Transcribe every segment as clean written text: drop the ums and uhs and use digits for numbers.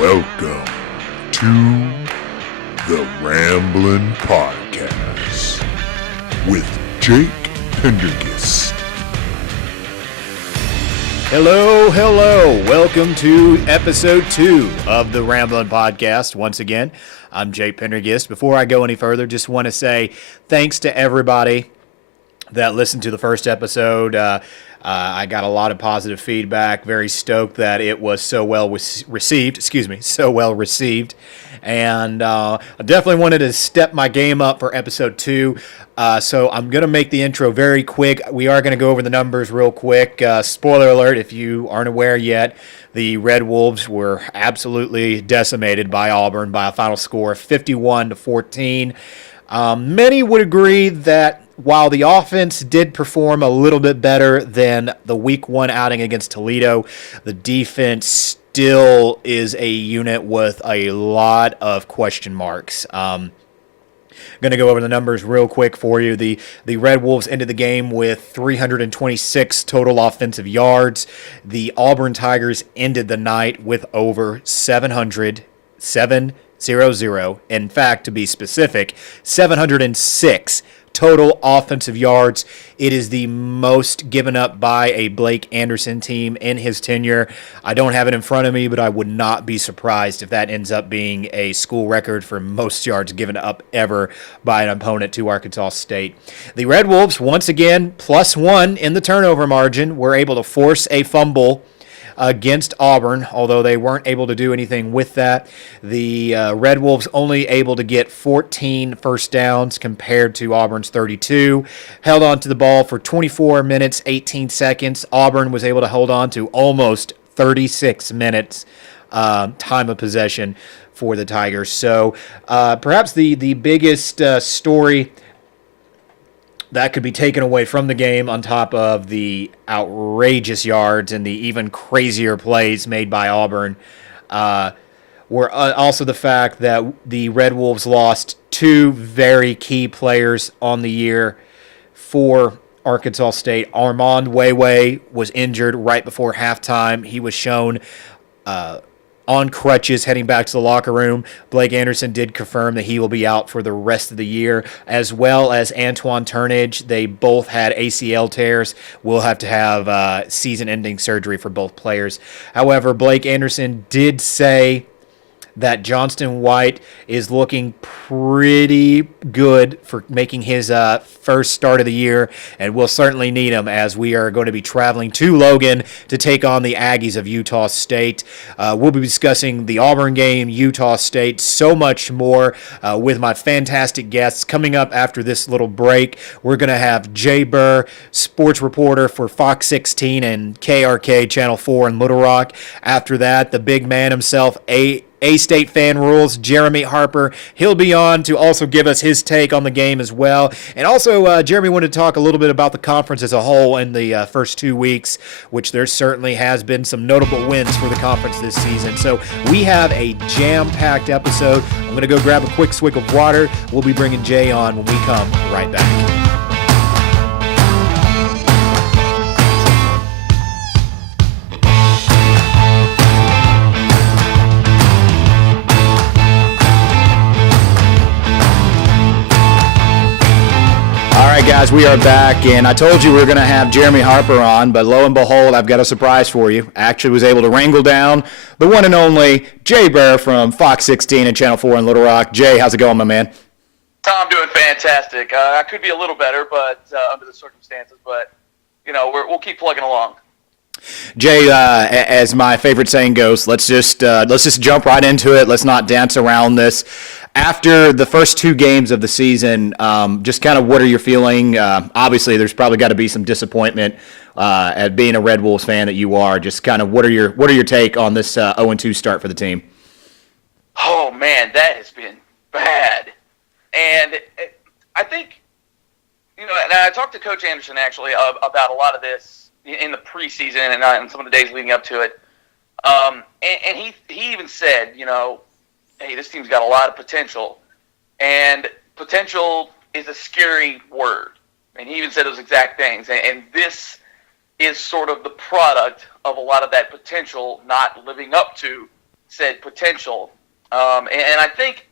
Welcome to the Ramblin Podcast with Jake Pendergast. Hello. Welcome to episode 2 of the Ramblin Podcast. Once again, I'm Jake Pendergast. Before I go any further, just want to say thanks to everybody that listened to the first episode. I got a lot of positive feedback. Very stoked that it was so well received. And I definitely wanted to step my game up for episode 2. So I'm going to make the intro very quick. We are going to go over the numbers real quick. Spoiler alert, if you aren't aware yet, the Red Wolves were absolutely decimated by Auburn by a final score of 51-14. Many would agree that while the offense did perform a little bit better than the Week 1 outing against Toledo, the defense still is a unit with a lot of question marks. Going to go over the numbers real quick for you. The Red Wolves ended the game with 326 total offensive yards. The Auburn Tigers ended the night with over 700. In fact, to be specific, 706 total offensive yards. It is the most given up by a Blake Anderson team in his tenure. I don't have it in front of me, but I would not be surprised if that ends up being a school record for most yards given up ever by an opponent to Arkansas State. The Red Wolves, once again, +1 in the turnover margin, were able to force a fumble against Auburn, although they weren't able to do anything with that. The Red Wolves only able to get 14 first downs compared to Auburn's 32. Held on to the ball for 24 minutes, 18 seconds. Auburn was able to hold on to almost 36 minutes time of possession for the Tigers. So perhaps the biggest story that could be taken away from the game, on top of the outrageous yards and the even crazier plays made by Auburn, were also the fact that the Red Wolves lost 2 very key players on the year for Arkansas State. Armand Wayway was injured right before halftime. He was shown on crutches heading back to the locker room. Blake Anderson did confirm that he will be out for the rest of the year, as well as Antoine Turnage. They both had ACL tears. We'll have to have season-ending surgery for both players. However, Blake Anderson did say that Johnston White is looking pretty good for making his first start of the year, and we'll certainly need him as we are going to be traveling to Logan to take on the Aggies of Utah State. We'll be discussing the Auburn game, Utah State, so much more with my fantastic guests. Coming up after this little break, we're going to have Jay Bir, sports reporter for Fox 16 and KARK Channel 4 in Little Rock. After that, the big man himself, AstateFanRules, Jeremy Harper. He'll be on to also give us his take on the game as well. And also, Jeremy wanted to talk a little bit about the conference as a whole in the first 2 weeks, which there certainly has been some notable wins for the conference this season. So we have a jam-packed episode. I'm going to go grab a quick swig of water. We'll be bringing Jay on when we come right back. All right, guys, we are back, and I told you we were going to have Jeremy Harper on, but lo and behold, I've got a surprise for you. Actually was able to wrangle down the one and only Jay Bir from Fox 16 and Channel 4 in Little Rock. Jay, how's it going, my man? Tom, doing fantastic. I could be a little better, but under the circumstances, but, you know, we'll keep plugging along. Jay, as my favorite saying goes, let's just jump right into it. Let's not dance around this. After the first 2 games of the season, just kind of what are you feeling? Obviously, there's probably got to be some disappointment at being a Red Wolves fan that you are. Just kind of what are your take on this 0-2 start for the team? Oh man, that has been bad, and I think, you know, and I talked to Coach Anderson actually about a lot of this in the preseason and some of the days leading up to it, and he even said, you know, hey, this team's got a lot of potential, and potential is a scary word. And he even said those exact things. And this is sort of the product of a lot of that potential not living up to said potential. And I think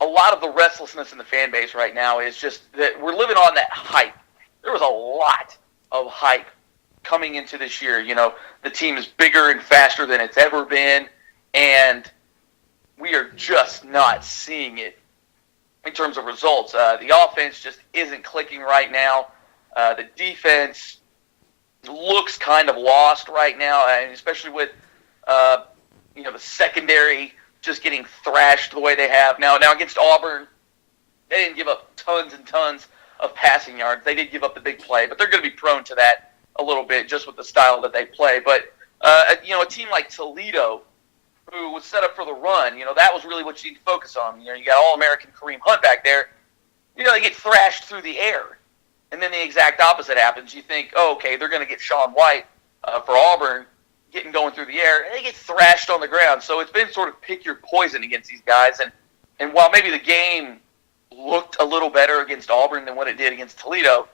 a lot of the restlessness in the fan base right now is just that we're living on that hype. There was a lot of hype coming into this year. You know, the team is bigger and faster than it's ever been, and we are just not seeing it in terms of results. The offense just isn't clicking right now. The defense looks kind of lost right now, and especially with the secondary just getting thrashed the way they have now. Now against Auburn, they didn't give up tons and tons of passing yards. They did give up the big play, but they're going to be prone to that a little bit just with the style that they play. But a team like Toledo, who was set up for the run, that was really what you need to focus on. You got All-American Kareem Hunt back there. They get thrashed through the air. And then the exact opposite happens. You think, okay, they're going to get Sean White for Auburn getting going through the air. And they get thrashed on the ground. So it's been sort of pick your poison against these guys. And while maybe the game looked a little better against Auburn than what it did against Toledo,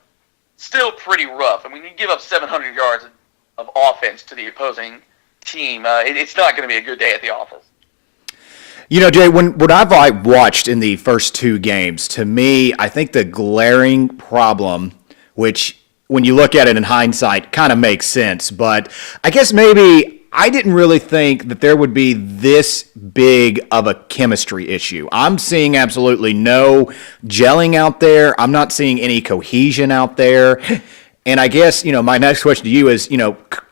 still pretty rough. I mean, you give up 700 yards of offense to the opposing team. It's not going to be a good day at the office. Jay, what I've watched in the first two games, to me, I think the glaring problem, which when you look at it in hindsight kind of makes sense, but I guess maybe I didn't really think that there would be this big of a chemistry issue. I'm seeing absolutely no gelling out there. I'm not seeing any cohesion out there. And I guess, my next question to you is,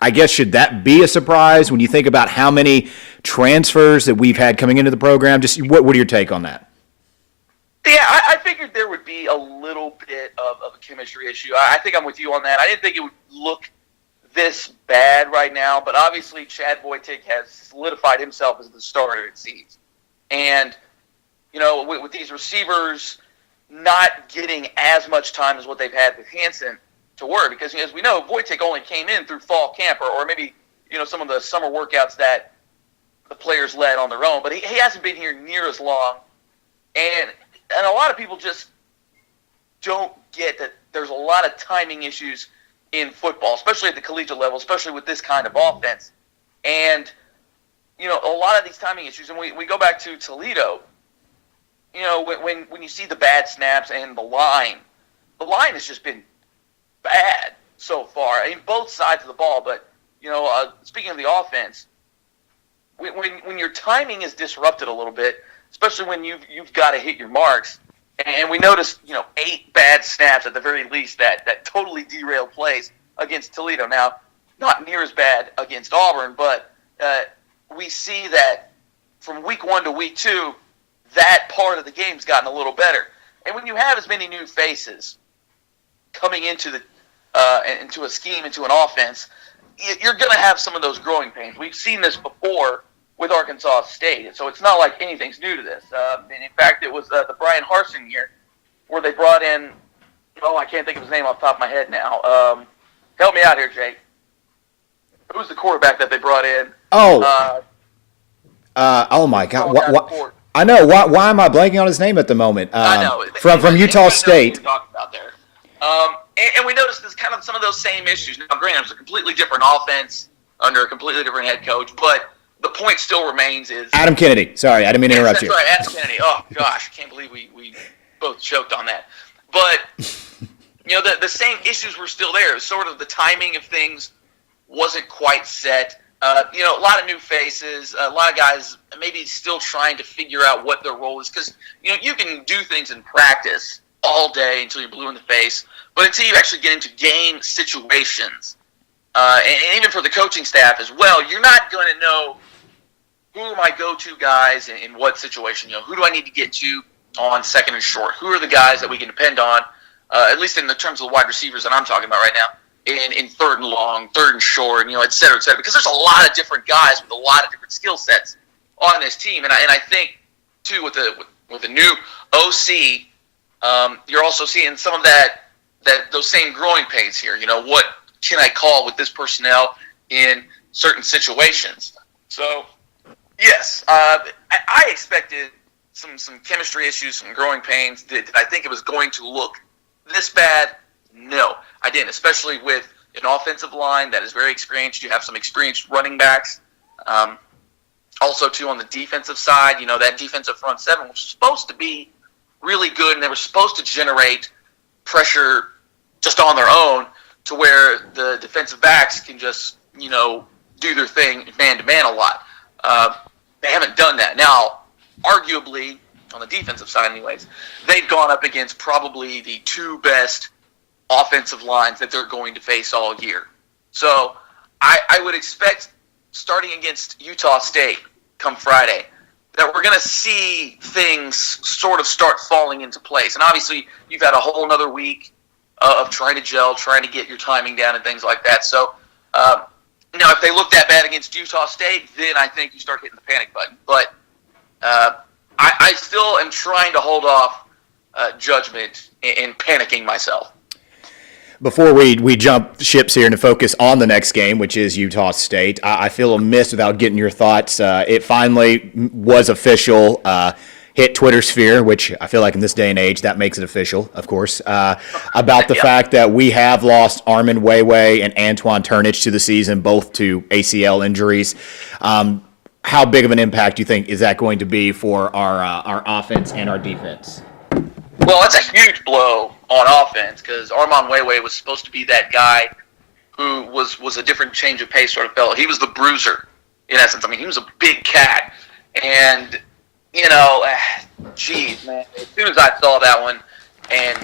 I guess should that be a surprise when you think about how many transfers that we've had coming into the program? Just what are your take on that? Yeah, I figured there would be a little bit of a chemistry issue. I think I'm with you on that. I didn't think it would look this bad right now, but obviously Chad Voitic has solidified himself as the starter, it seems. And, with these receivers not getting as much time as what they've had with Hansen to work, because as we know, Voitic only came in through fall camp or maybe, some of the summer workouts that the players led on their own, but he hasn't been here near as long. And a lot of people just don't get that there's a lot of timing issues in football, especially at the collegiate level, especially with this kind of offense. And, a lot of these timing issues, and we go back to Toledo, when you see the bad snaps and the line has just been bad so far. I mean, both sides of the ball, but, speaking of the offense, when your timing is disrupted a little bit, especially when you've got to hit your marks, and we noticed 8 bad snaps at the very least that totally derailed plays against Toledo. Now, not near as bad against Auburn, but we see that from week 1 to week 2, that part of the game's gotten a little better. And when you have as many new faces coming into into a scheme, into an offense, you're going to have some of those growing pains. We've seen this before with Arkansas State, and so it's not like anything's new to this. And in fact, it was the Brian Harsin year where they brought in, I can't think of his name off the top of my head now. Help me out here, Jake. Who was the quarterback that they brought in? Oh my God! I know. Why am I blanking on his name at the moment? I know. From Utah State. Talking about there. And we noticed there's kind of some of those same issues. Now, granted, it's a completely different offense under a completely different head coach, but the point still remains is... Adam Kennedy. Sorry, I didn't mean to interrupt you. That's right, Adam Kennedy. Oh, gosh, I can't believe we both choked on that. But, the same issues were still there. Sort of the timing of things wasn't quite set. A lot of new faces, a lot of guys maybe still trying to figure out what their role is. Because, you can do things in practice all day until you're blue in the face, but until you actually get into game situations, and even for the coaching staff as well, you're not going to know who are my go-to guys in what situation. Who do I need to get to on second and short? Who are the guys that we can depend on, at least in the terms of the wide receivers that I'm talking about right now, in third and long, third and short, et cetera, et cetera. Because there's a lot of different guys with a lot of different skill sets on this team, and I think too with the new OC. You're also seeing some of those same growing pains here. What can I call with this personnel in certain situations? So, yes, I expected some chemistry issues, some growing pains. Did I think it was going to look this bad? No, I didn't, especially with an offensive line that is very experienced. You have some experienced running backs. Also, too, on the defensive side, that defensive front seven was supposed to be really good, and they were supposed to generate pressure just on their own to where the defensive backs can just, do their thing man-to-man a lot. They haven't done that. Now, arguably, on the defensive side anyways, they've gone up against probably the two best offensive lines that they're going to face all year. So I would expect, starting against Utah State come Friday, that we're going to see things sort of start falling into place. And obviously, you've had a whole another week of trying to gel, trying to get your timing down and things like that. So, now, if they look that bad against Utah State, then I think you start hitting the panic button. But I still am trying to hold off judgment in panicking myself. Before we jump ships here and to focus on the next game, which is Utah State, I feel amiss without getting your thoughts. It finally was official, hit Twitter sphere, which I feel like in this day and age, that makes it official, of course, about the fact that we have lost Armin Weiwei and Antoine Turnage to the season, both to ACL injuries. How big of an impact do you think is that going to be for our offense and our defense? Well, that's a huge blow on offense because Armand Weiwei was supposed to be that guy who was a different change of pace sort of fellow. He was the bruiser, in essence. I mean, he was a big cat. And, geez, man, as soon as I saw that one and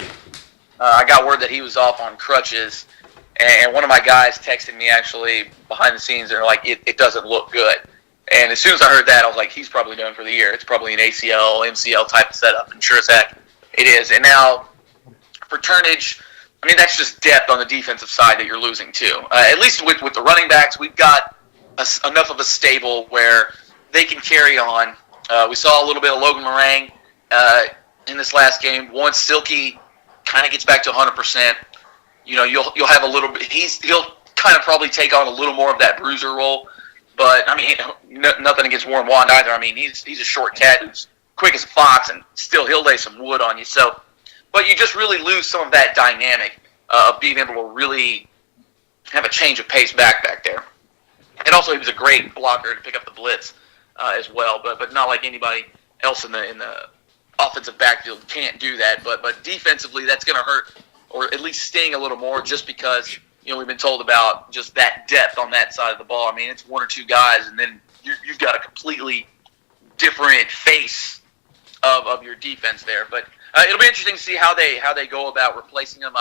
I got word that he was off on crutches, and one of my guys texted me actually behind the scenes, and they're like, it doesn't look good. And as soon as I heard that, I was like, he's probably done for the year. It's probably an ACL, MCL type of setup, and sure as heck it is. And now for Turnage, I mean, that's just depth on the defensive side that you're losing too. At least with the running backs, we've got enough of a stable where they can carry on. We saw a little bit of Logan Meringue in this last game. Once Silky kind of gets back to 100%, you'll have a little bit. He'll kind of probably take on a little more of that bruiser role. But I mean, nothing against Warren Wand either. I mean, he's a short cat who's quick as a fox, and still he'll lay some wood on you. So, but you just really lose some of that dynamic of being able to really have a change of pace back there. And also, he was a great blocker to pick up the blitz as well. But not like anybody else in the offensive backfield can't do that. But defensively, that's going to hurt, or at least sting a little more, just because we've been told about just that depth on that side of the ball. I mean, it's one or two guys, and then you've got a completely different face of your defense there. But it'll be interesting to see how they go about replacing them.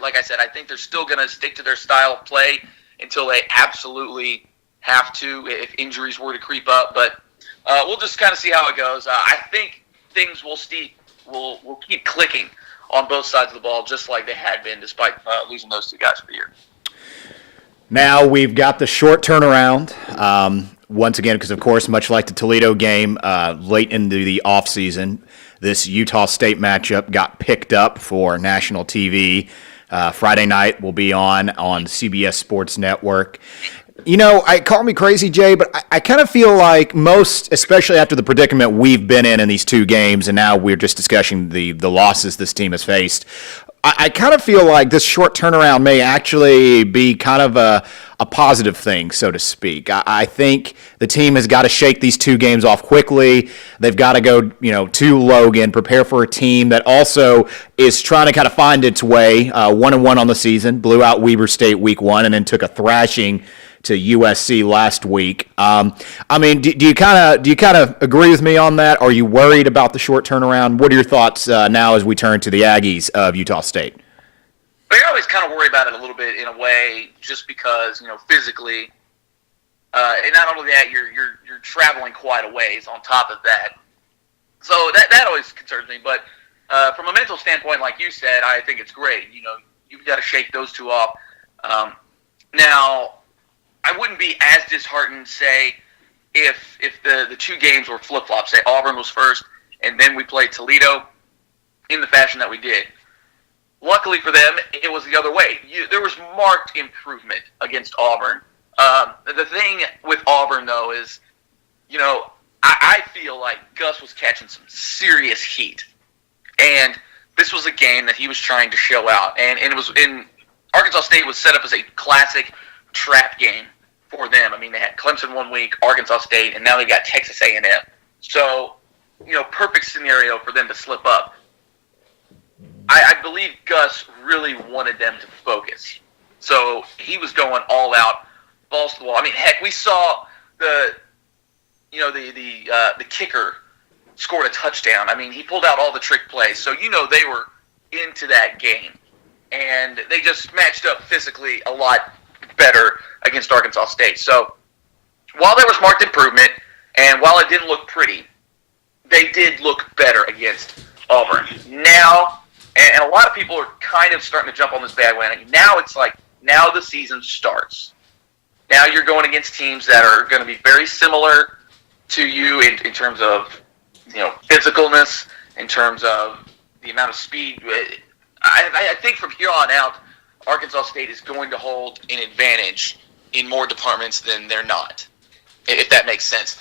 Like I said, I think they're still going to stick to their style of play until they absolutely have to, if injuries were to creep up. But we'll just kind of see how it goes. I think things will keep clicking on both sides of the ball, just like they had been, despite losing those two guys for the year. Now we've got the short turnaround. Once again, because, of course, much like the Toledo game late into the offseason, this Utah State matchup got picked up for national TV. Friday night will be on CBS Sports Network. Call me crazy, Jay, but I kind of feel like most, especially after the predicament we've been in these two games, and now we're just discussing the losses this team has faced, I kind of feel like this short turnaround may actually be kind of a positive thing, so to speak. I think the team has got to shake these two games off quickly. They've got to go, to Logan, prepare for a team that also is trying to kind of find its way. 1-1 on the season, blew out Weber State week 1, and then took a thrashing to USC last week. I mean, do you kind of agree with me on that? Are you worried about the short turnaround? What are your thoughts now as we turn to the Aggies of Utah State? Well, you're always kind of worried about it a little bit in a way, just because physically, and not only that, you're traveling quite a ways on top of that. So that always concerns me. But from a mental standpoint, like you said, I think it's great. You've got to shake those two off. Now, I wouldn't be as disheartened, say, if the two games were flip-flops. Say Auburn was first, and then we played Toledo in the fashion that we did. Luckily for them, it was the other way. There was marked improvement against Auburn. The thing with Auburn, though, is, I feel like Gus was catching some serious heat. And this was a game that he was trying to show out. And it was in Arkansas State was set up as a classic trap game for them. I mean, they had Clemson one week, Arkansas State, and now they've got Texas A&M. So, perfect scenario for them to slip up. I believe Gus really wanted them to focus. So he was going all out, balls to the wall. I mean, heck, we saw the kicker scored a touchdown. I mean, he pulled out all the trick plays. So, they were into that game. And they just matched up physically a lot better against Arkansas State. So while there was marked improvement, and while it didn't look pretty, they did look better against Auburn. Now, and a lot of people are kind of starting to jump on this bandwagon. Now it's like, now the season starts. Now you're going against teams that are going to be very similar to you in terms of, physicalness, in terms of the amount of speed. I think from here on out, Arkansas State is going to hold an advantage in more departments than they're not, if that makes sense.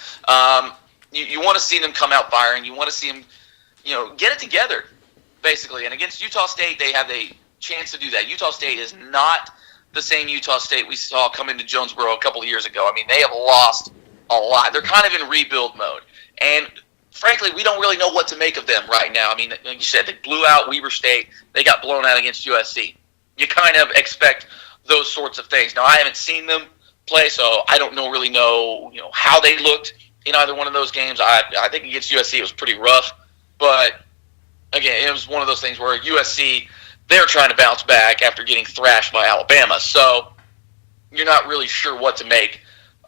You want to see them come out firing. You want to see them, get it together, basically. And against Utah State, they have a chance to do that. Utah State is not the same Utah State we saw come into Jonesboro a couple of years ago. I mean, they have lost a lot. They're kind of in rebuild mode. And frankly, we don't really know what to make of them right now. I mean, like you said, they blew out Weber State. They got blown out against USC. You kind of expect those sorts of things. Now, I haven't seen them play, so I don't really know how they looked in either one of those games. I think against USC it was pretty rough. But, again, it was one of those things where USC, they're trying to bounce back after getting thrashed by Alabama. So you're not really sure what to make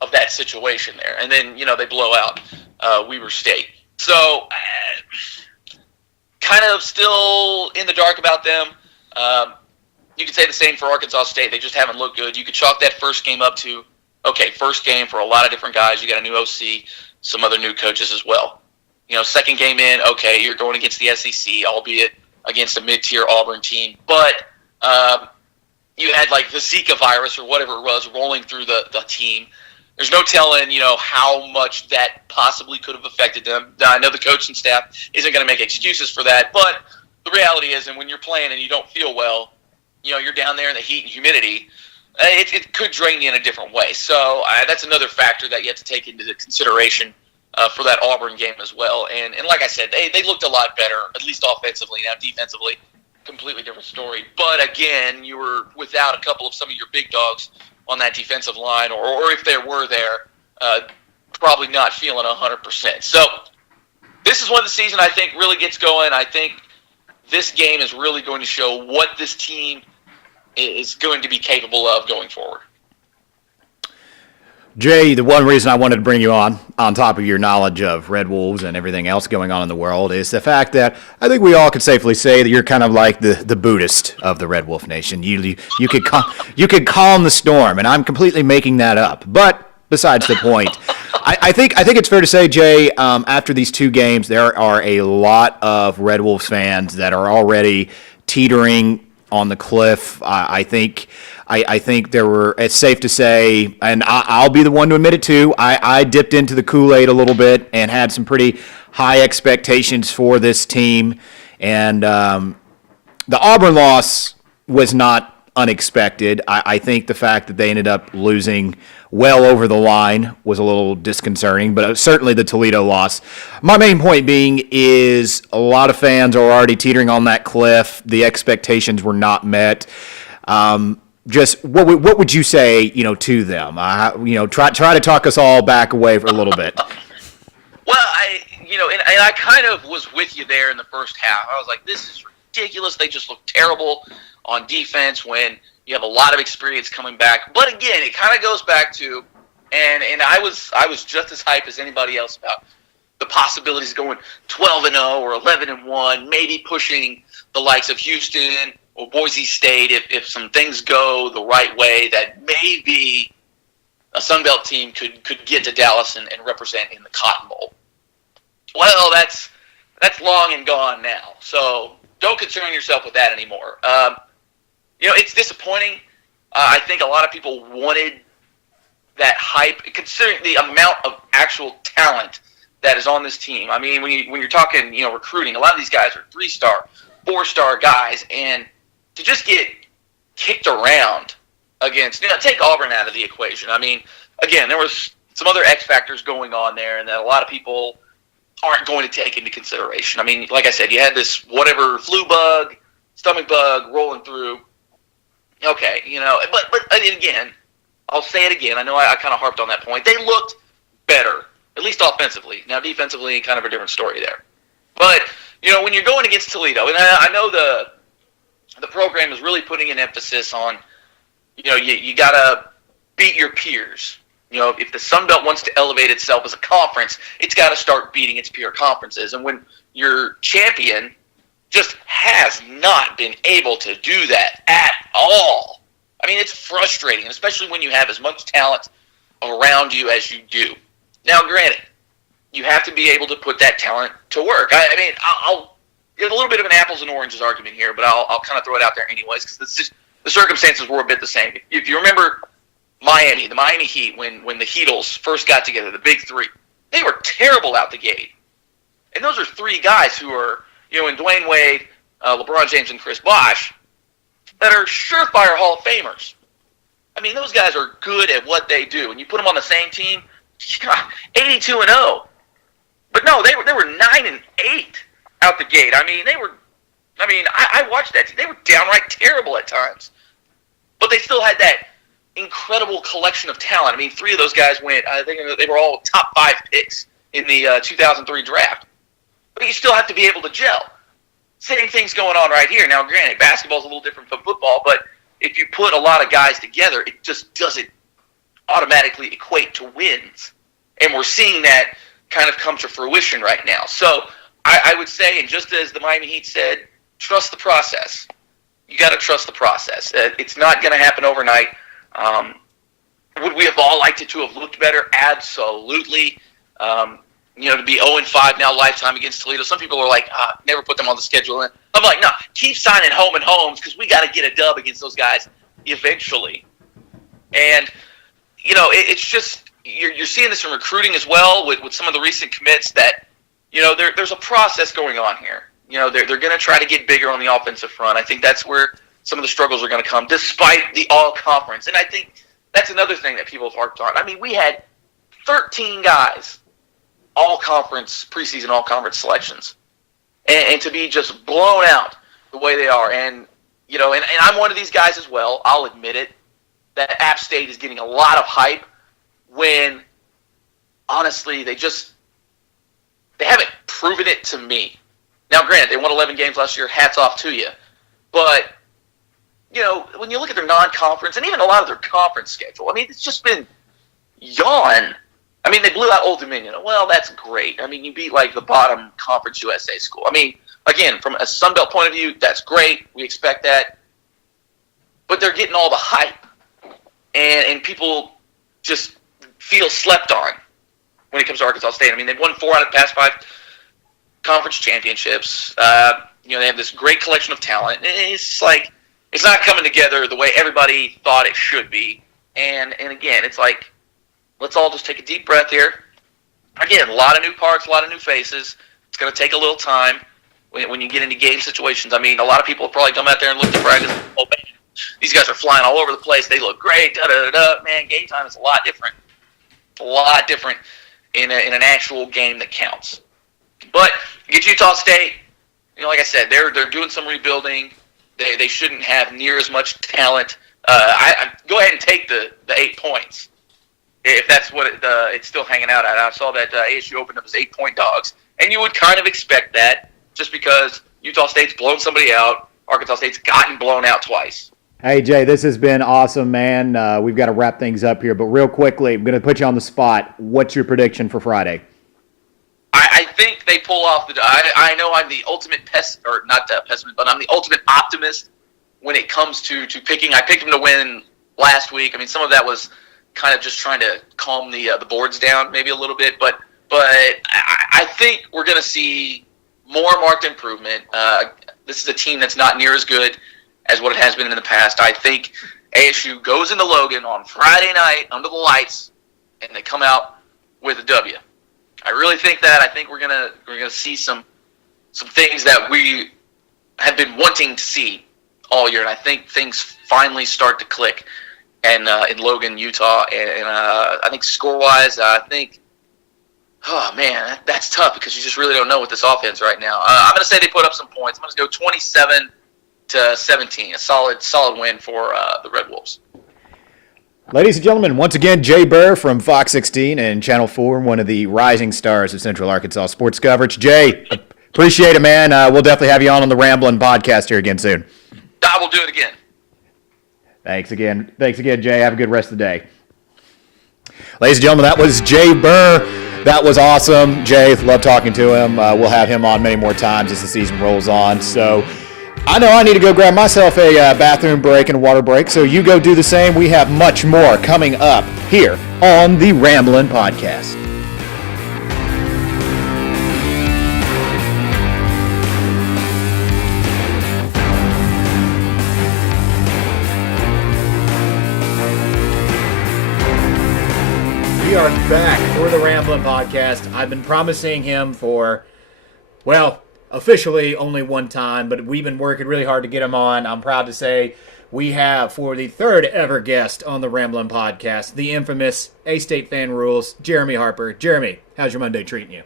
of that situation there. And then, they blow out Weber State. So, kind of still in the dark about them. You could say the same for Arkansas State. They just haven't looked good. You could chalk that first game up to, first game for a lot of different guys. You got a new OC, some other new coaches as well. Second game in, you're going against the SEC, albeit against a mid-tier Auburn team. But you had like the Zika virus or whatever it was rolling through the team. There's no telling, how much that possibly could have affected them. I know the coaching staff isn't going to make excuses for that, but the reality is, and when you're playing and you don't feel well, you're down there in the heat and humidity, it could drain you in a different way. So that's another factor that you have to take into consideration for that Auburn game as well. And like I said, they looked a lot better, at least offensively. Now defensively, completely different story. But again, you were without a couple of some of your big dogs on that defensive line, or if they were there, probably not feeling 100%. So this is when the season, I think, really gets going. I think this game is really going to show what this team is going to be capable of going forward. Jay, the one reason I wanted to bring you on top of your knowledge of Red Wolves and everything else going on in the world, is the fact that I think we all could safely say that you're kind of like the Buddhist of the Red Wolf Nation. You could calm the storm, and I'm completely making that up. But besides the point, I think it's fair to say, Jay, after these two games, there are a lot of Red Wolves fans that are already teetering on the cliff. I think it's safe to say, and I'll be the one to admit it too, I dipped into the Kool-Aid a little bit and had some pretty high expectations for this team. And the Auburn loss was not unexpected. I think the fact that they ended up losing well over the line was a little disconcerting, but certainly the Toledo loss. My main point being is a lot of fans are already teetering on that cliff. The expectations were not met. Just what would you say, to them? Try to talk us all back away for a little bit. Well, and I kind of was with you there in the first half. I was like, this is ridiculous. They just look terrible on defense when you have a lot of experience coming back. But again, it kind of goes back to, and I was just as hyped as anybody else about the possibilities of going 12-0 or 11-1, maybe pushing the likes of Houston or Boise State if some things go the right way, that maybe a Sunbelt team could get to Dallas and represent in the Cotton Bowl. Well, that's long and gone now. So don't concern yourself with that anymore. It's disappointing. I think a lot of people wanted that hype, considering the amount of actual talent that is on this team. I mean, when you're talking, recruiting, a lot of these guys are 3-star, 4-star guys, and to just get kicked around against, take Auburn out of the equation. I mean, again, there was some other X factors going on there, and that a lot of people aren't going to take into consideration. I mean, like I said, you had this whatever flu bug, stomach bug rolling through. Okay, but again, I'll say it again. I know I kind of harped on that point. They looked better, at least offensively. Now, defensively, kind of a different story there. But, when you're going against Toledo, and I know the program is really putting an emphasis on, you got to beat your peers. If the Sun Belt wants to elevate itself as a conference, it's got to start beating its peer conferences. And when your champion just has not been able to do that at all, I mean, it's frustrating, especially when you have as much talent around you as you do. Now, granted, you have to be able to put that talent to work. I mean, I'll get a little bit of an apples and oranges argument here, but I'll kind of throw it out there anyways, because the circumstances were a bit the same. If you remember the Miami Heat, when the Heatles first got together, the big three, they were terrible out the gate. And those are three guys who are, in Dwayne Wade, LeBron James, and Chris Bosh, that are surefire Hall of Famers. I mean, those guys are good at what they do. And you put them on the same team, 82-0. But no, they were 9-8 out the gate. I watched that team. They were downright terrible at times. But they still had that incredible collection of talent. I mean, three of those guys went, I think they were all top 5 picks in the 2003 draft. But you still have to be able to gel. Same thing's going on right here. Now, granted, basketball's a little different from football, but if you put a lot of guys together, it just doesn't automatically equate to wins. And we're seeing that kind of come to fruition right now. So I would say, and just as the Miami Heat said, trust the process. You got to trust the process. It's not going to happen overnight. Would we have all liked it to have looked better? Absolutely. To be 0-5 now lifetime against Toledo. Some people are like, never put them on the schedule. And I'm like, no, keep signing home and homes because we got to get a dub against those guys eventually. And, it's just, you're seeing this in recruiting as well with some of the recent commits that, there's a process going on here. They're going to try to get bigger on the offensive front. I think that's where some of the struggles are going to come, despite the all-conference. And I think that's another thing that people have harped on. I mean, we had 13 guys preseason all-conference selections. And to be just blown out the way they are. And, and I'm one of these guys as well, I'll admit it, that App State is getting a lot of hype when, honestly, they haven't proven it to me. Now, granted, they won 11 games last year, hats off to you. But, when you look at their non-conference and even a lot of their conference schedule, I mean, it's just been yawn. I mean, they blew out Old Dominion. Well, that's great. I mean, you beat, the bottom Conference USA school. I mean, again, from a Sun Belt point of view, that's great. We expect that. But they're getting all the hype. And people just feel slept on when it comes to Arkansas State. I mean, they've won 4 out of the past 5 conference championships. They have this great collection of talent. It's like, it's not coming together the way everybody thought it should be. And again, it's like, let's all just take a deep breath here. Again, a lot of new parts, a lot of new faces. It's going to take a little time when you get into game situations. I mean, a lot of people have probably come out there and looked at practice. Oh, man, these guys are flying all over the place. They look great. Da-da-da-da. Man, game time is a lot different. A lot different in an actual game that counts. But get Utah State, like I said, they're doing some rebuilding. They shouldn't have near as much talent. I go ahead and take the 8 points. If that's what it's still hanging out at. I saw that ASU opened up as 8-point dogs. And you would kind of expect that just because Utah State's blown somebody out. Arkansas State's gotten blown out twice. Hey, Jay, this has been awesome, man. We've got to wrap things up here. But real quickly, I'm going to put you on the spot. What's your prediction for Friday? I think they pull off the – I know I'm the ultimate pessimist, but I'm the ultimate optimist when it comes to picking. I picked them to win last week. I mean, some of that was – kind of just trying to calm the boards down maybe a little bit, but I think we're going to see more marked improvement. This is a team that's not near as good as what it has been in the past. I think ASU goes into Logan on Friday night under the lights, and they come out with a W. I really think that. I think we're gonna see some things that we have been wanting to see all year, and I think things finally start to click. and in Logan, Utah. And I think score-wise, oh, man, that's tough because you just really don't know with this offense right now. I'm going to say they put up some points. I'm going to go 27-17, a solid win for the Red Wolves. Ladies and gentlemen, once again, Jay Bir from Fox 16 and Channel 4, one of the rising stars of Central Arkansas sports coverage. Jay, appreciate it, man. We'll definitely have you on the Ramblin Podcast here again soon. I will do it again. Thanks again, Jay. Have a good rest of the day. Ladies and gentlemen, that was Jay Bir. That was awesome. Jay, love talking to him. We'll have him on many more times as the season rolls on. So I know I need to go grab myself a bathroom break and a water break, so you go do the same. We have much more coming up here on the Ramblin Podcast. We are back for the Ramblin Podcast. I've been promising him for, officially only one time, but we've been working really hard to get him on. I'm proud to say we have, for the third ever guest on the Ramblin Podcast, the infamous AstateFanRules, Jeremy Harper. Jeremy, how's your Monday treating you?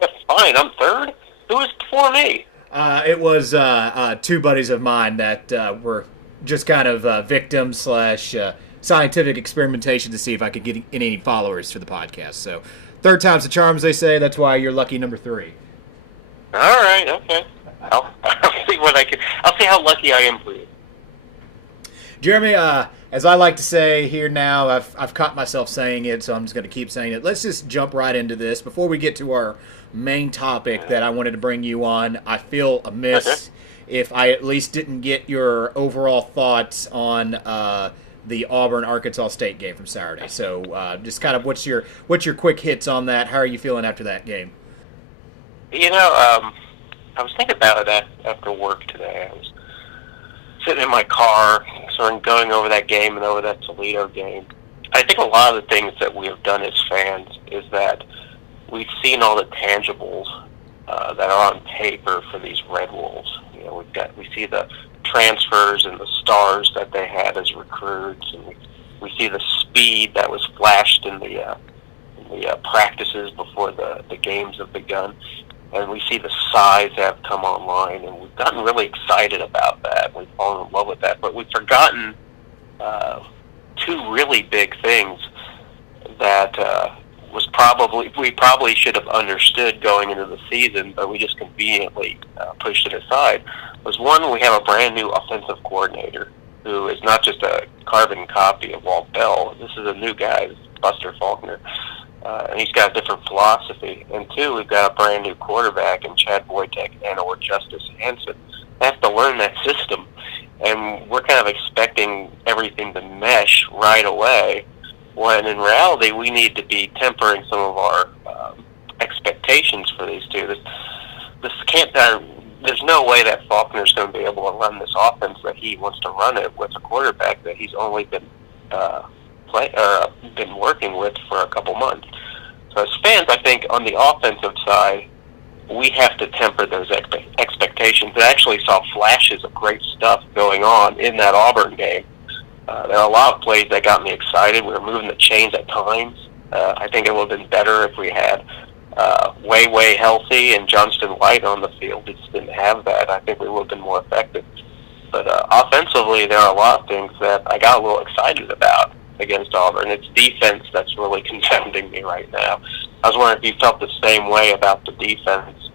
That's fine. I'm third. Who was before me? It was two buddies of mine that were just kind of victims / scientific experimentation to see if I could get any followers for the podcast. So third time's the charm, as they say. That's why you're lucky number 3. All right. Okay. I'll see what I can. I'll see how lucky I am for you. Jeremy, as I like to say here now, I've caught myself saying it, so I'm just going to keep saying it. Let's just jump right into this. Before we get to our main topic that I wanted to bring you on, I feel amiss if I at least didn't get your overall thoughts on the Auburn-Arkansas State game from Saturday. So just kind of what's your quick hits on that? How are you feeling after that game? I was thinking about it after work today. I was sitting in my car, sort of going over that game and over that Toledo game. I think a lot of the things that we have done as fans is that we've seen all the tangibles that are on paper for these Red Wolves. We see the transfers and the stars that they had as recruits, and we see the speed that was flashed in the practices before the games have begun, and we see the size that have come online, and we've gotten really excited about that. We've fallen in love with that, but we've forgotten two really big things that we probably should have understood going into the season, but we just conveniently pushed it aside. Was one, we have a brand new offensive coordinator who is not just a carbon copy of Walt Bell. This is a new guy, Buster Faulkner, and he's got a different philosophy. And two, we've got a brand new quarterback in Chad Wojtek and/or Justice Hansen. They have to learn that system, and we're kind of expecting everything to mesh right away, when in reality we need to be tempering some of our expectations for these two. This can't. There's no way that Faulkner's going to be able to run this offense that he wants to run it with a quarterback that he's only been working with for a couple months. So as fans, I think on the offensive side, we have to temper those expectations. I actually saw flashes of great stuff going on in that Auburn game. There are a lot of plays that got me excited. We were moving the chains at times. I think it would have been better if we had way healthy and Johnston White on the field. We just didn't have that. I think we would have been more effective. But offensively, there are a lot of things that I got a little excited about against Auburn. It's defense that's really confounding me right now. I was wondering if you felt the same way about the defense.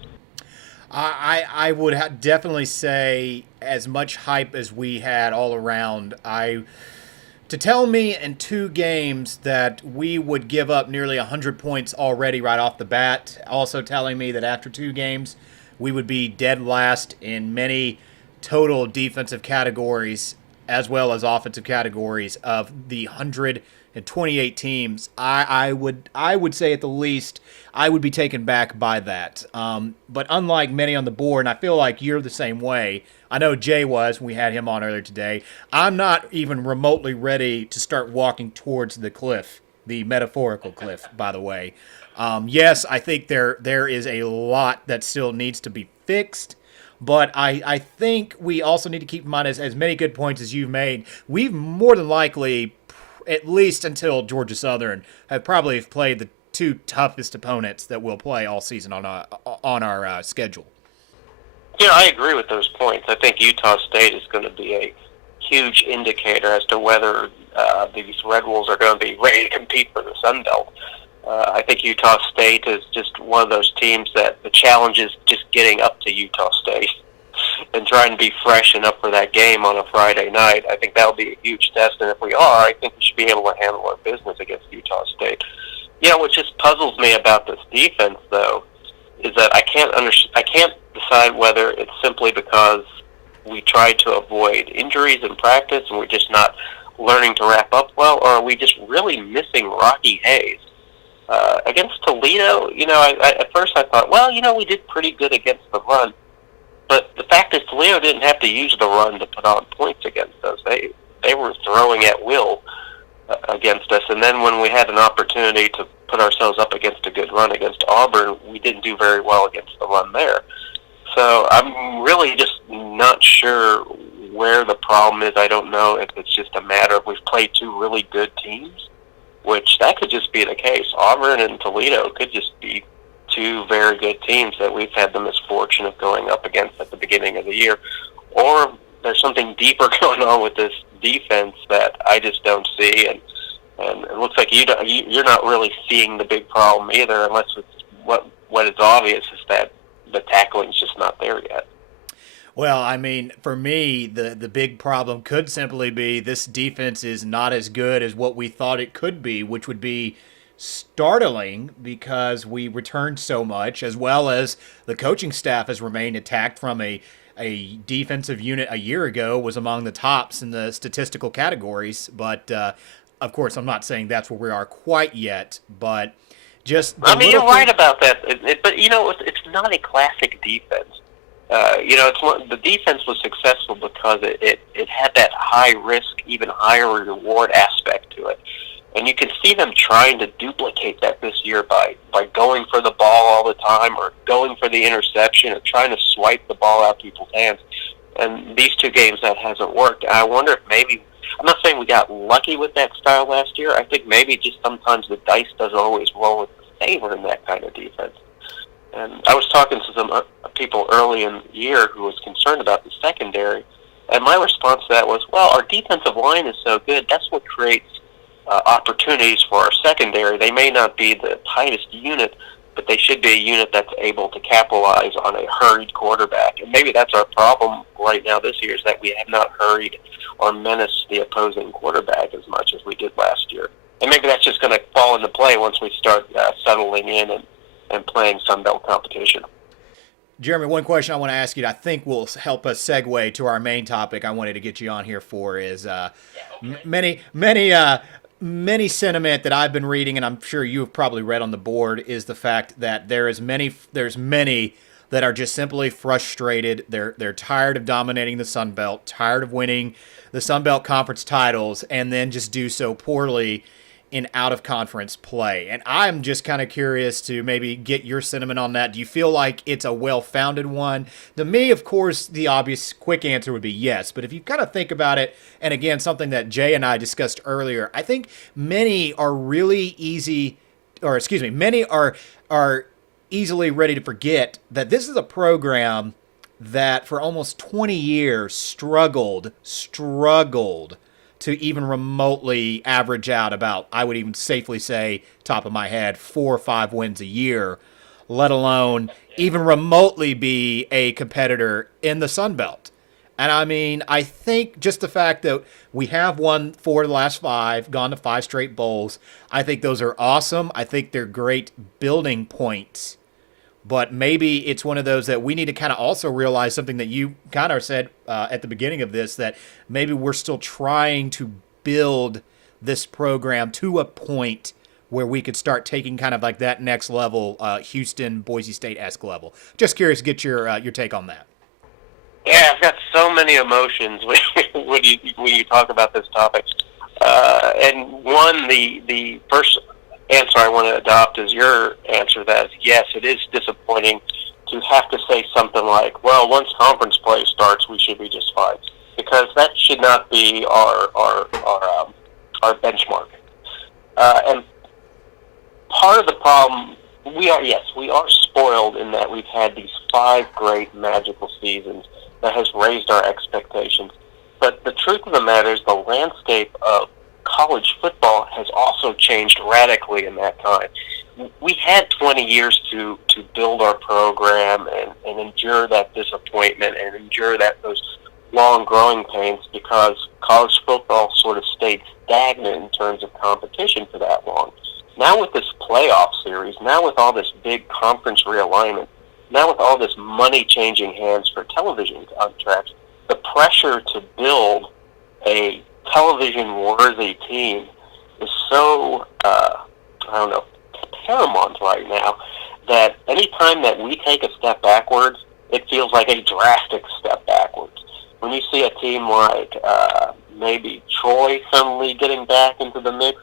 I would definitely say as much hype as we had all around. To tell me in 2 games that we would give up nearly 100 points already right off the bat, also telling me that after 2 games we would be dead last in many total defensive categories as well as offensive categories of the 128 teams, I would say at the least I would be taken back by that. But unlike many on the board, and I feel like you're the same way, I know Jay was when we had him on earlier today, I'm not even remotely ready to start walking towards the cliff, the metaphorical cliff, by the way. Yes, I think there is a lot that still needs to be fixed, But I think we also need to keep in mind, as many good points as you've made, we've more than likely, at least until Georgia Southern, have probably played the two toughest opponents that we'll play all season on our schedule. Yeah, I agree with those points. I think Utah State is going to be a huge indicator as to whether these Red Wolves are going to be ready to compete for the Sun Belt. I think Utah State is just one of those teams that the challenge is just getting up to Utah State and trying to be fresh and up for that game on a Friday night. I think that'll be a huge test, and if we are, I think we should be able to handle our business against Utah State. Yeah, what just puzzles me about this defense, though, is that I can't decide whether it's simply because we try to avoid injuries in practice and we're just not learning to wrap up well, or are we just really missing Rocky Hayes? Against Toledo, at first I thought, we did pretty good against the run. But the fact is Toledo didn't have to use the run to put on points against us. They were throwing at will against us. And then when we had an opportunity to put ourselves up against a good run against Auburn, we didn't do very well against the run there. So I'm really just not sure where the problem is. I don't know if it's just a matter of we've played two really good teams, which that could just be the case. Auburn and Toledo could just be two very good teams that we've had the misfortune of going up against at the beginning of the year. Or there's something deeper going on with this defense that I just don't see. And it looks like you're not really seeing the big problem either, unless it's what is obvious is that the tackling's just not there yet. Well, I mean, for me, the big problem could simply be this defense is not as good as what we thought it could be, which would be startling because we returned so much, as well as the coaching staff has remained intact from a defensive unit a year ago was among the tops in the statistical categories. But, of course, I'm not saying that's where we are quite yet, but just... you're right about that. But, it's not a classic defense. The defense was successful because it had that high risk, even higher reward aspect to it. And you can see them trying to duplicate that this year by going for the ball all the time or going for the interception or trying to swipe the ball out people's hands. And these two games, that hasn't worked. I wonder if maybe, I'm not saying we got lucky with that style last year. I think maybe just sometimes the dice doesn't always roll in favor in that kind of defense. And I was talking to some people early in the year who was concerned about the secondary, and my response to that was, well, our defensive line is so good, that's what creates opportunities for our secondary. They may not be the tightest unit, but they should be a unit that's able to capitalize on a hurried quarterback. And maybe that's our problem right now this year, is that we have not hurried or menaced the opposing quarterback as much as we did last year. And maybe that's just going to fall into play once we start settling in and playing Sun Belt competition. Jeremy, one question I want to ask you that I think will help us segue to our main topic I wanted to get you on here for is many sentiment that I've been reading, and I'm sure you have probably read on the board, is the fact that there's many that are just simply frustrated. They're tired of dominating the Sun Belt, tired of winning the Sun Belt Conference titles, and then just do so poorly in out-of-conference play. And I'm just kind of curious to maybe get your sentiment on that. Do you feel like it's a well-founded one? To me, of course, the obvious quick answer would be yes. But if you kind of think about it, and again, something that Jay and I discussed earlier, I think many are easily ready to forget that this is a program that for almost 20 years struggled to even remotely average out about, I would even safely say, top of my head, 4 or 5 wins a year, let alone even remotely be a competitor in the Sun Belt. And I mean, I think just the fact that we have won 4 of the last 5, gone to 5 straight bowls, I think those are awesome. I think they're great building points. But maybe it's one of those that we need to kind of also realize something that you kind of said at the beginning of this, that maybe we're still trying to build this program to a point where we could start taking kind of like that next level, Houston, Boise State-esque level. Just curious to get your take on that. Yeah, I've got so many emotions when you talk about this topic. And one, the first answer I want to adopt is your answer, that is, yes, it is disappointing to have to say something like, well, once conference play starts, we should be just fine. Because that should not be our benchmark. And part of the problem, we are spoiled in that we've had these 5 great magical seasons that has raised our expectations. But the truth of the matter is the landscape of college football has also changed radically in that time. We had 20 years to build our program and endure that disappointment and endure those long growing pains because college football sort of stayed stagnant in terms of competition for that long. Now with this playoff series, now with all this big conference realignment, now with all this money changing hands for television contracts, the pressure to build a television-worthy team is so, paramount right now that any time that we take a step backwards, it feels like a drastic step backwards. When you see a team like maybe Troy suddenly getting back into the mix,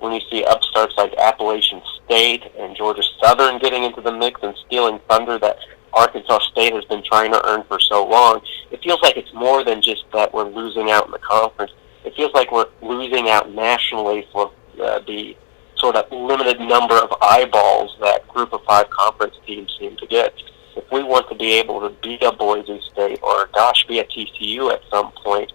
when you see upstarts like Appalachian State and Georgia Southern getting into the mix and stealing thunder that Arkansas State has been trying to earn for so long, it feels like it's more than just that we're losing out in the conference. It feels like we're losing out nationally for the sort of limited number of eyeballs that Group of 5 conference teams seem to get. If we want to be able to beat a Boise State or, be a TCU at some point,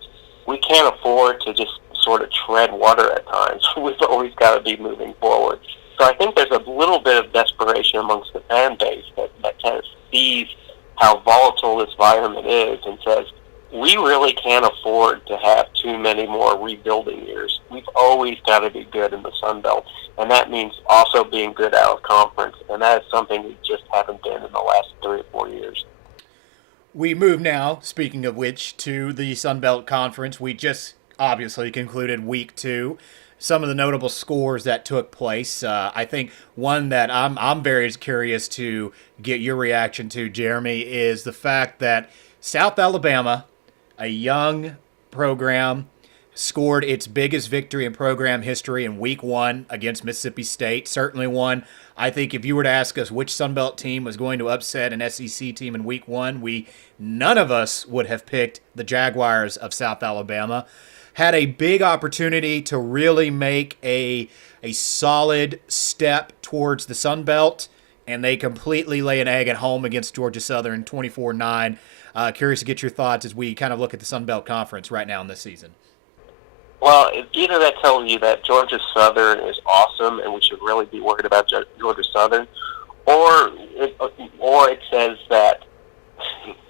we can't afford to just sort of tread water at times. We've always got to be moving forward. So I think there's a little bit of desperation amongst the fan base that kind of sees how volatile this environment is and says, we really can't afford to have too many more rebuilding years. We've always got to be good in the Sun Belt, and that means also being good out of conference, and that is something we just haven't been in the last 3 or 4 years. We move now, speaking of which, to the Sun Belt Conference. We just obviously concluded week 2. Some of the notable scores that took place. I think one that I'm very curious to get your reaction to, Jeremy, is the fact that South Alabama, a young program, scored its biggest victory in program history in week 1 against Mississippi State. Certainly one. I think if you were to ask us which Sun Belt team was going to upset an SEC team in week 1, none of us would have picked the Jaguars of South Alabama. Had a big opportunity to really make a solid step towards the Sun Belt, and they completely lay an egg at home against Georgia Southern 24-9. Curious to get your thoughts as we kind of look at the Sun Belt Conference right now in this season. Well, either that tells you that Georgia Southern is awesome and we should really be worried about Georgia Southern, or it says that,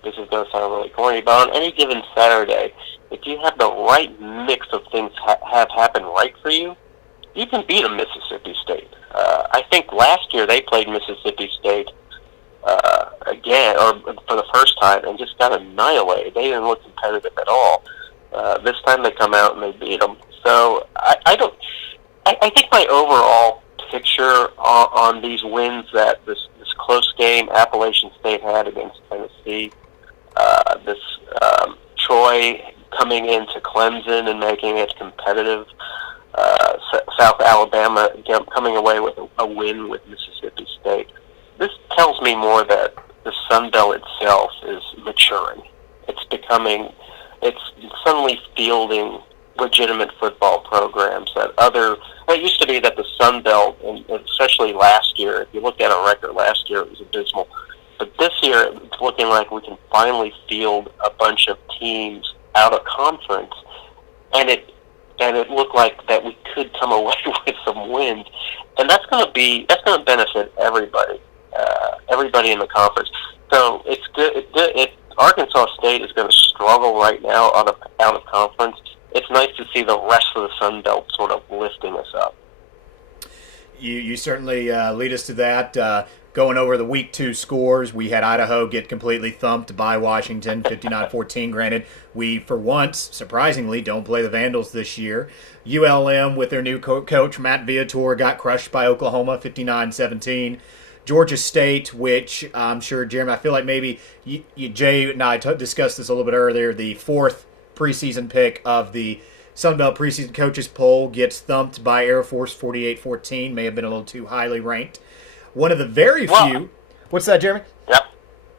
this is going to sound really corny, but on any given Saturday, if you have the right mix of things have happen right for you, you can beat a Mississippi State. I think last year they played Mississippi State again, or for the first time, and just got annihilated. They didn't look competitive at all. This time they come out and they beat them. So I think my overall picture on these wins that this close game Appalachian State had against Tennessee, this Troy coming into Clemson and making it competitive, South Alabama coming away with a win with Mississippi State. This tells me more that the Sun Belt itself is maturing. It's suddenly fielding legitimate football programs it used to be that the Sun Belt, and especially last year, if you looked at our record last year, it was abysmal. But this year, it's looking like we can finally field a bunch of teams out of conference, and it looked like that we could come away with some wins, and that's going to benefit everybody in the conference. So it's good. If Arkansas State is going to struggle right now out of conference, it's nice to see the rest of the Sun Belt sort of lifting us up. You certainly lead us to that. Going over the Week 2 scores, we had Idaho get completely thumped by Washington, 59-14. Granted, we, for once, surprisingly, don't play the Vandals this year. ULM, with their new coach, Matt Viator, got crushed by Oklahoma, 59-17. Georgia State, which I'm sure, Jeremy, I feel like maybe Jay and I discussed this a little bit earlier, the 4th preseason pick of the Sun Belt preseason coaches poll gets thumped by Air Force 48-14. May have been a little too highly ranked. One of the very few. What's that, Jeremy? Yep.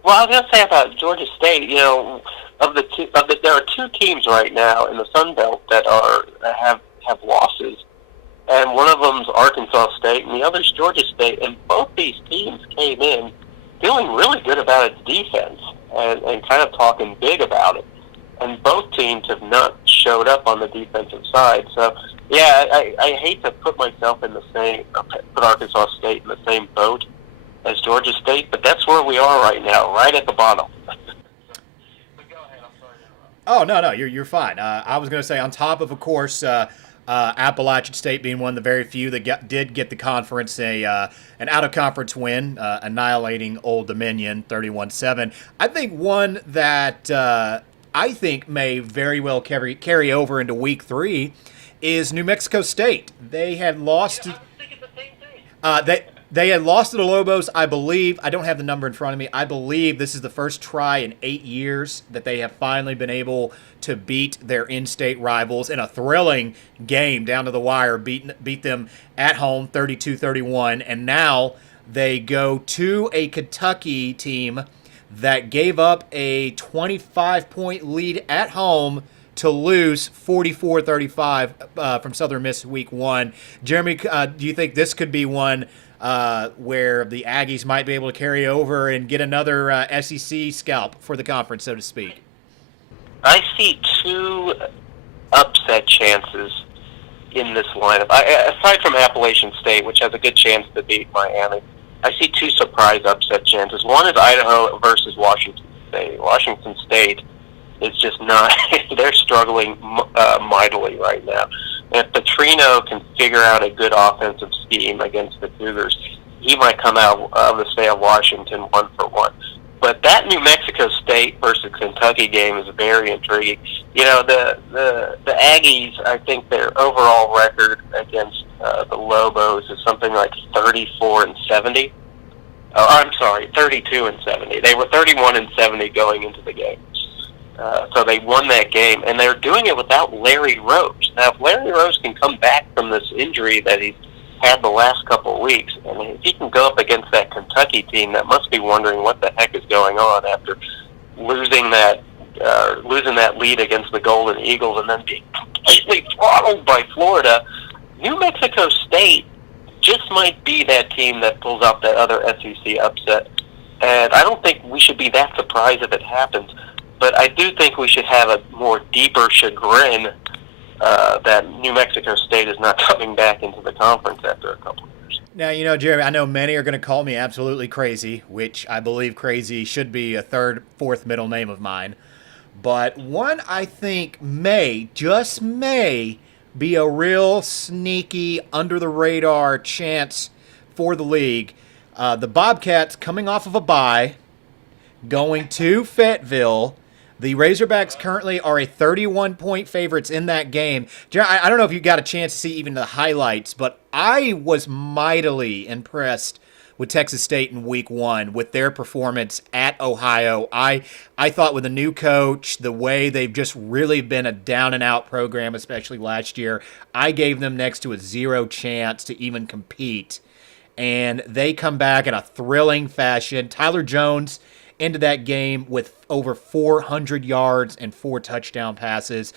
Well, I was going to say about Georgia State, there are two teams right now in the Sun Belt that have losses, and one of them's Arkansas State, and the other's Georgia State, and both these teams came in feeling really good about its defense and kind of talking big about it, and both teams have not showed up on the defensive side. So, yeah, I hate to put Arkansas State in the same boat as Georgia State, but that's where we are right now, right at the bottom. But go ahead, I'm sorry to interrupt. Oh, no, you're fine. I was going to say, on top of course, Appalachian State being one of the very few that did get the conference an out-of-conference win, annihilating Old Dominion 31-7. I think one that I think may very well carry over into Week 3 is New Mexico State. They had lost. I was thinking the same thing. They had lost to the Lobos, I believe. I don't have the number in front of me. I believe this is the first try in 8 years that they have finally been able to beat their in-state rivals in a thrilling game down to the wire, beat them at home 32-31, and now they go to a Kentucky team that gave up a 25-point lead at home to lose 44-35 from Southern Miss Week 1. Jeremy, do you think this could be one where the Aggies might be able to carry over and get another SEC scalp for the conference, so to speak? I see two upset chances in this lineup. Aside from Appalachian State, which has a good chance to beat Miami, I see two surprise upset chances. One is Idaho versus Washington State. Washington State is just not – they're struggling mightily right now. If Petrino can figure out a good offensive scheme against the Cougars, he might come out of the state of Washington 1-for-1. But that New Mexico State versus Kentucky game is very intriguing. The Aggies, I think their overall record against the Lobos is something like 34-70. Oh, I'm sorry, 32-70. They were 31-70 going into the game. So they won that game, and they're doing it without Larry Rose. Now, if Larry Rose can come back from this injury that he's had the last couple of weeks, and if he can go up against that Kentucky team that must be wondering what the heck is going on after losing that lead against the Golden Eagles and then being completely throttled by Florida, New Mexico State just might be that team that pulls out that other SEC upset. And I don't think we should be that surprised if it happens. But I do think we should have a more deeper chagrin that New Mexico State is not coming back into the conference after a couple of years. Now, Jeremy, I know many are going to call me absolutely crazy, which I believe crazy should be a third, fourth middle name of mine. But one I think just may, be a real sneaky, under-the-radar chance for the league. The Bobcats coming off of a bye, going to Fayetteville. The Razorbacks currently are a 31-point favorites in that game. I don't know if you got a chance to see even the highlights, but I was mightily impressed with Texas State in Week 1 with their performance at Ohio. I thought with a new coach, the way they've just really been a down-and-out program, especially last year, I gave them next to a zero chance to even compete. And they come back in a thrilling fashion. Tyler Jones into that game with over 400 yards and 4 touchdown passes.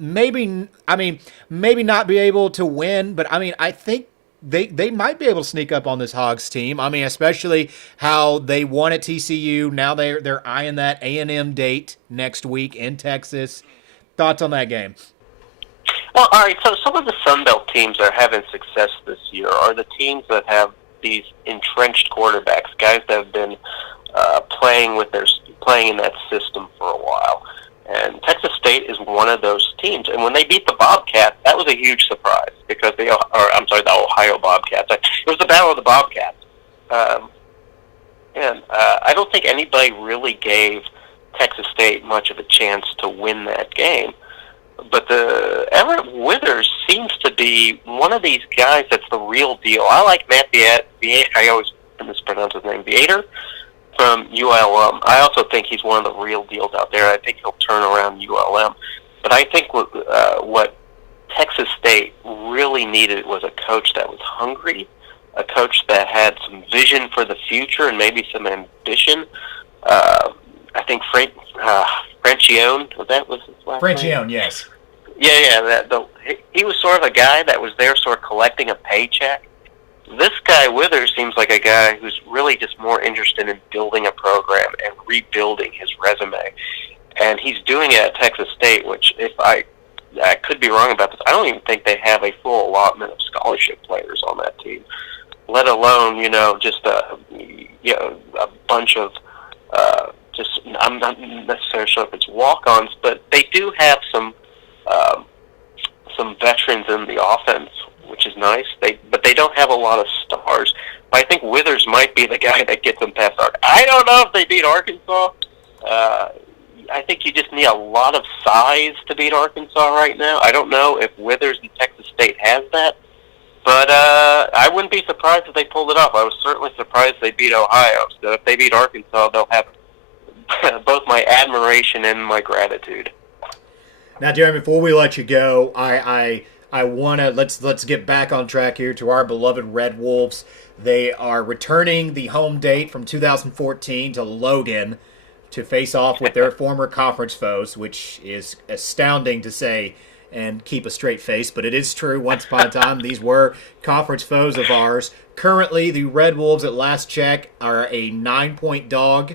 Maybe not be able to win, but I think they might be able to sneak up on this Hogs team. Especially how they won at TCU. Now they're eyeing that A&M date next week in Texas. Thoughts on that game? Well, all right. So some of the Sun Belt teams that are having success this year are the teams that have these entrenched quarterbacks, guys that have been playing in that system for a while. And Texas State is one of those teams. And when they beat the Bobcats, that was a huge surprise because the Ohio Bobcats. It was the Battle of the Bobcats. And I don't think anybody really gave Texas State much of a chance to win that game. But the Everett Withers seems to be one of these guys that's the real deal. I like Matt I always mispronounce his name, Viator, from ULM. I also think he's one of the real deals out there. I think he'll turn around ULM. But I think what Texas State really needed was a coach that was hungry, a coach that had some vision for the future and maybe some ambition. I think Francione, was his last name? Francione, yes. Yeah. He was sort of a guy that was there sort of collecting a paycheck. This guy Withers seems like a guy who's really just more interested in building a program and rebuilding his resume. And he's doing it at Texas State, which, if I could be wrong about this, I don't even think they have a full allotment of scholarship players on that team, let alone, just a bunch of I'm not necessarily sure if it's walk-ons, but they do have some veterans in the offense, which is nice. But they don't have a lot of stars. But I think Withers might be the guy that gets them past Arkansas. I don't know if they beat Arkansas. I think you just need a lot of size to beat Arkansas right now. I don't know if Withers and Texas State has that. But I wouldn't be surprised if they pulled it off. I was certainly surprised they beat Ohio. So if they beat Arkansas, they'll have both my admiration and my gratitude. Now, Jeremy, before we let you go, I want to let's get back on track here to our beloved Red Wolves. They are returning the home date from 2014 to Logan to face off with their former conference foes, which is astounding to say and keep a straight face, but it is true. Once upon a time, these were conference foes of ours. Currently, the Red Wolves, at last check, are a 9-point dog.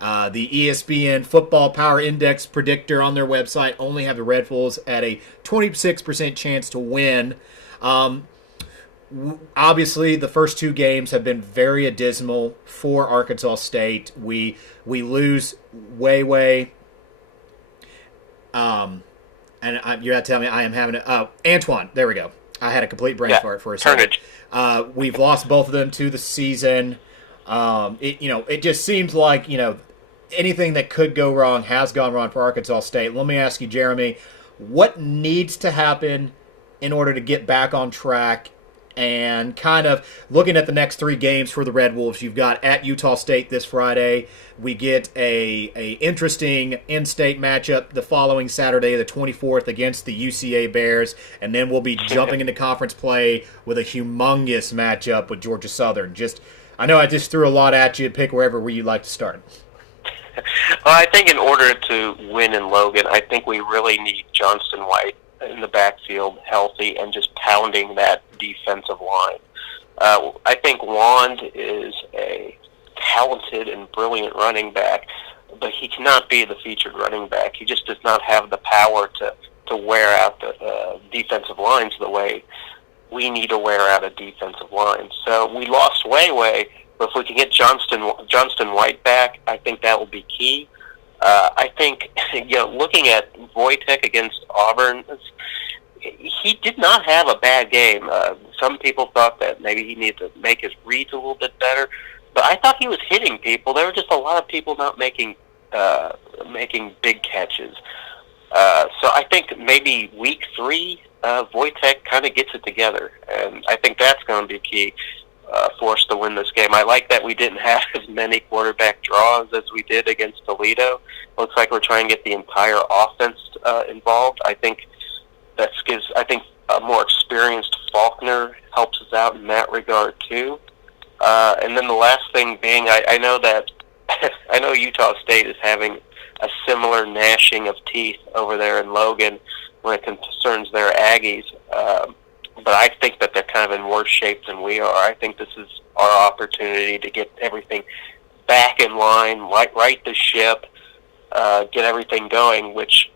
The ESPN Football Power Index predictor on their website only have the Red Wolves at a 26% chance to win. Obviously, the first two games have been very dismal for Arkansas State. We lose way. And you got to tell me I am having Antoine. There we go. I had a complete brain fart for a second. We've lost both of them to the season. It just seems like anything that could go wrong has gone wrong for Arkansas State. Let me ask you, Jeremy, what needs to happen in order to get back on track? And kind of looking at the next three games for the Red Wolves, you've got at Utah State this Friday. We get a interesting in-state matchup the following Saturday, the 24th, against the UCA Bears. And then we'll be jumping into conference play with a humongous matchup with Georgia Southern. I know I just threw a lot at you. Pick where you'd like to start. Well, I think in order to win in Logan, I think we really need Johnston White in the backfield healthy and just pounding that defensive line. I think Wand is a talented and brilliant running back, but he cannot be the featured running back. He just does not have the power to wear out the defensive lines the way we need to wear out a defensive line. So we lost Way, but if we can get Johnston White back, I think that will be key. I think, looking at Wojtek against Auburn, he did not have a bad game. Some people thought that maybe he needed to make his reads a little bit better, but I thought he was hitting people. There were just a lot of people not making big catches. So I think maybe week 3, Wojtek kind of gets it together, and I think that's going to be key for us to win this game. I like that we didn't have as many quarterback draws as we did against Toledo. Looks like we're trying to get the entire offense involved. I think that gives. I think a more experienced Faulkner helps us out in that regard too. And then the last thing being, I know that I know Utah State is having a similar gnashing of teeth over there in Logan when it concerns their Aggies. But I think that they're kind of in worse shape than we are. I think this is our opportunity to get everything back in line, right the ship, get everything going, which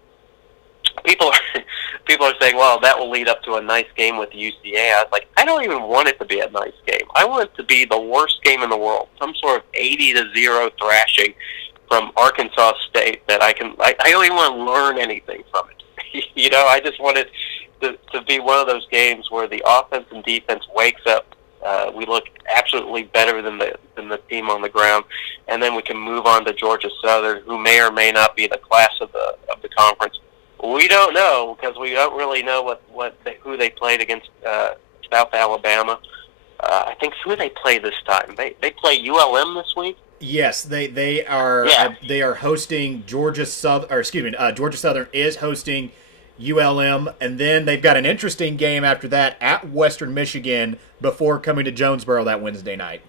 people are saying, well, that will lead up to a nice game with UCA. I was like, I don't even want it to be a nice game. I want it to be the worst game in the world, some sort of 80-0 thrashing from Arkansas State that I don't even want to learn anything from it. I just want it to be one of those games where the offense and defense wakes up. We look absolutely better than the team on the ground, and then we can move on to Georgia Southern, who may or may not be the class of the conference. We don't know because we don't really know who they played against South Alabama. I think who they play this time. They play ULM this week. Yes, they are. Yeah. They are hosting Georgia Southern. Georgia Southern is hosting ULM, and then they've got an interesting game after that at Western Michigan before coming to Jonesboro that Wednesday night.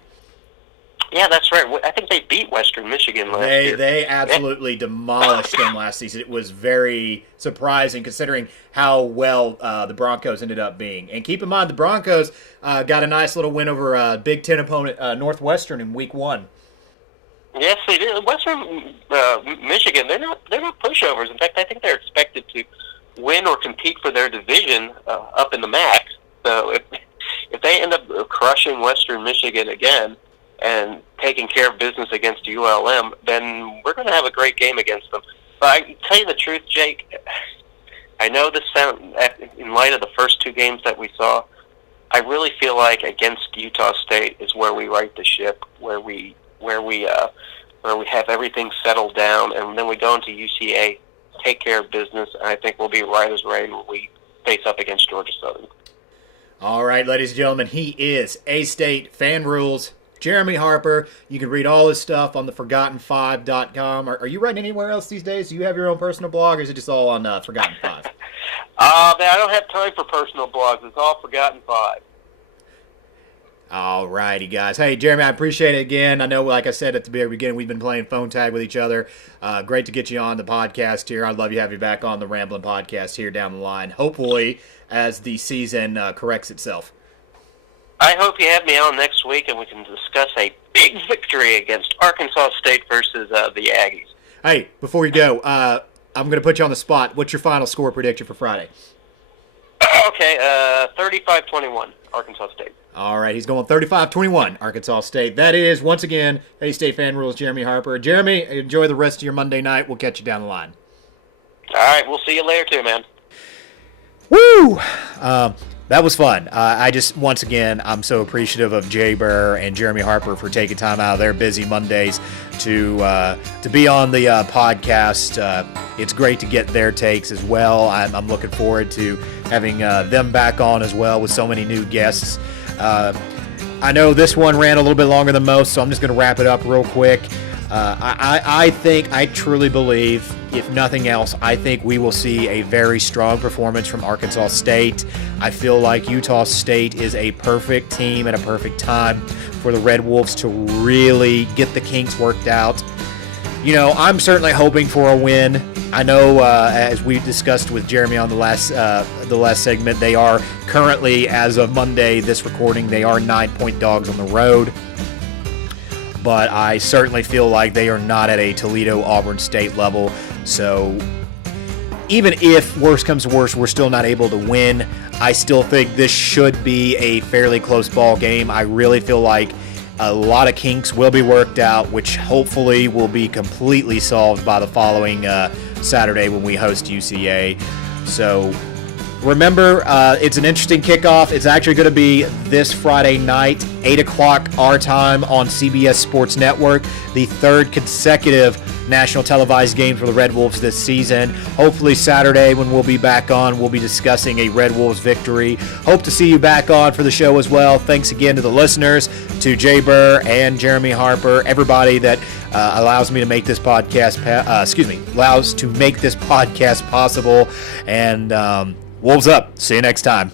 Yeah, that's right. I think they beat Western Michigan last year. They absolutely demolished them last season. It was very surprising considering how well the Broncos ended up being. And keep in mind, the Broncos got a nice little win over Big Ten opponent Northwestern in Week 1. Yes, they did. Western Michigan, they're not pushovers. In fact, I think they're expected to win or compete for their division up in the MAC. So if they end up crushing Western Michigan again and taking care of business against ULM, then we're going to have a great game against them. But I tell you the truth, Jake, I know this sound in light of the first 2 games that we saw, I really feel like against Utah State is where we right the ship, where we have everything settled down, and then we go into UCA, take care of business, and I think we'll be right as rain when we face up against Georgia Southern. All right, ladies and gentlemen, he is AstateFanRules, Jeremy Harper. You can read all his stuff on theforgotten5.com. Are you writing anywhere else these days? Do you have your own personal blog, or is it just all on Forgotten 5? I don't have time for personal blogs. It's all Forgotten 5. All righty, guys. Hey, Jeremy, I appreciate it again. I know, like I said at the very beginning, we've been playing phone tag with each other. Great to get you on the podcast here. I'd love to have you back on the Ramblin Podcast here down the line, hopefully as the season corrects itself. I hope you have me on next week and we can discuss a big victory against Arkansas State versus the Aggies. Hey, before you go, I'm going to put you on the spot. What's your final score prediction for Friday? Okay, 35-21, Arkansas State. All right, he's going 35-21, Arkansas State. That is, once again, AstateFanRules, Jeremy Harper. Jeremy, enjoy the rest of your Monday night. We'll catch you down the line. All right, we'll see you later too, man. Woo! That was fun. I just, once again, I'm so appreciative of Jay Bir and Jeremy Harper for taking time out of their busy Mondays to be on the podcast. It's great to get their takes as well. I'm looking forward to having them back on as well with so many new guests. I know this one ran a little bit longer than most, so I'm just going to wrap it up real quick. I truly believe, if nothing else, I think we will see a very strong performance from Arkansas State. I feel like Utah State is a perfect team at a perfect time for the Red Wolves to really get the kinks worked out. You know, I'm certainly hoping for a win. I know, as we discussed with Jeremy on the last segment, they are currently, as of Monday, this recording, they are 9-point dogs on the road. But I certainly feel like they are not at a Toledo-Auburn State level. So even if worst comes to worst, we're still not able to win, I still think this should be a fairly close ball game. I really feel like a lot of kinks will be worked out, which hopefully will be completely solved by the following Saturday when we host UCA. So remember, it's an interesting kickoff. It's actually going to be this Friday night, 8 o'clock our time on CBS Sports Network, the third consecutive national televised game for the Red Wolves this season. Hopefully Saturday when we'll be back on, we'll be discussing a Red Wolves victory. Hope to see you back on for the show as well. Thanks again to the listeners, to Jay Bir and Jeremy Harper, everybody that allows me to make this podcast, allows to make this podcast possible. And Wolves up. See you next time.